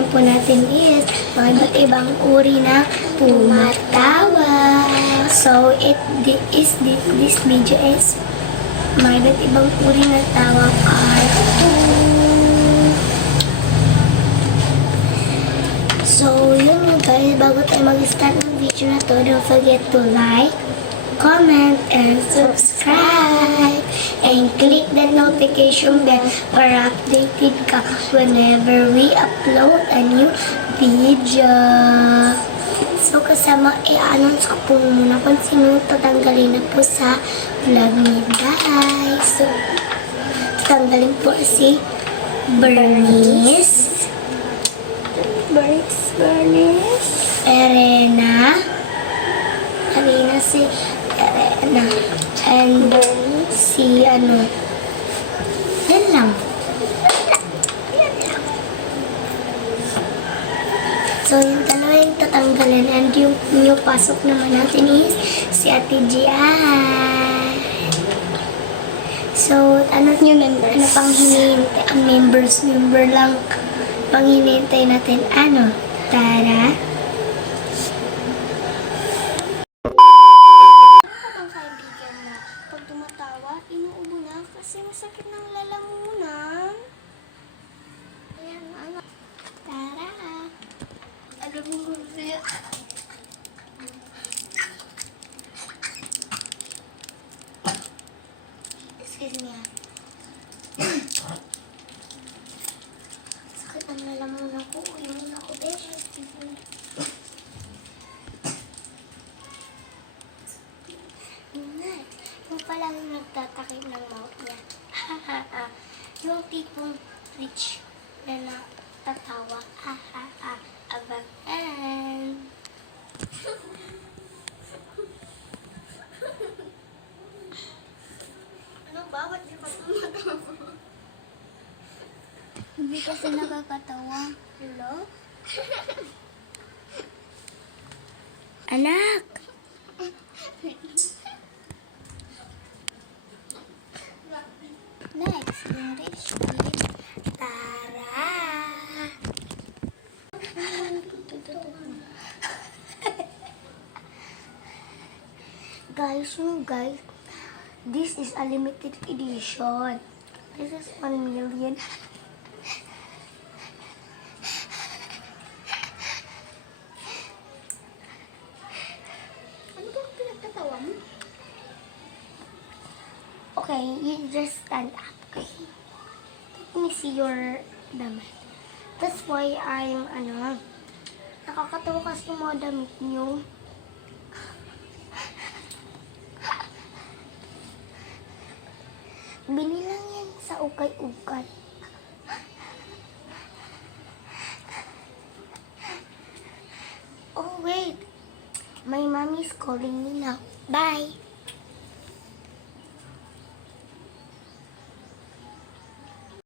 gagawin po natin is mga iba't ibang uri na tumatawa. So, this video is mga iba't ibang uri na tawa part 2. So, yun nga guys, bago tayo mag-start ng video na to, don't forget to like, comment, and subscribe. And click the notification bell para updated ka whenever we upload a new video. So, kasama, i-announce ko po muna kung sino tatanggalin na po sa vlog ni guys. So, tatanggalin po si Bernice, Erena, and si yan lang. So, yung dalawa yung tatanggalin, and yung new pasok naman natin is si Ate Gian. So, ano pang hinihintay? Ang member lang pang hinihintay natin. Tara. Pag tumatawa, inuubo na kasi masakit ng lalamunan. Ayan, tara. Alam mo gusto. Excuse me. Sakit ang lalamunan ko. Inuun ako, besh. Yung pala nagtatakip ng mouth niya. Yung tipong rich na natatawa. Abangan. Ano ba? Ba't di ka tumatawa? Hindi kasi nakakatawa. Hello? Anak! Next, yung rich kid. Tara! Guys, this is a limited edition. This is 1 million. Ano ba pinagtatawa mo? Okay, you just stand up, okay? Let me see your damit. That's why I'm, nakakatawa kasi yung mga damit nyo. Bili lang yan sa ukay-ukay. Oh, wait. My mommy is calling me now. Bye!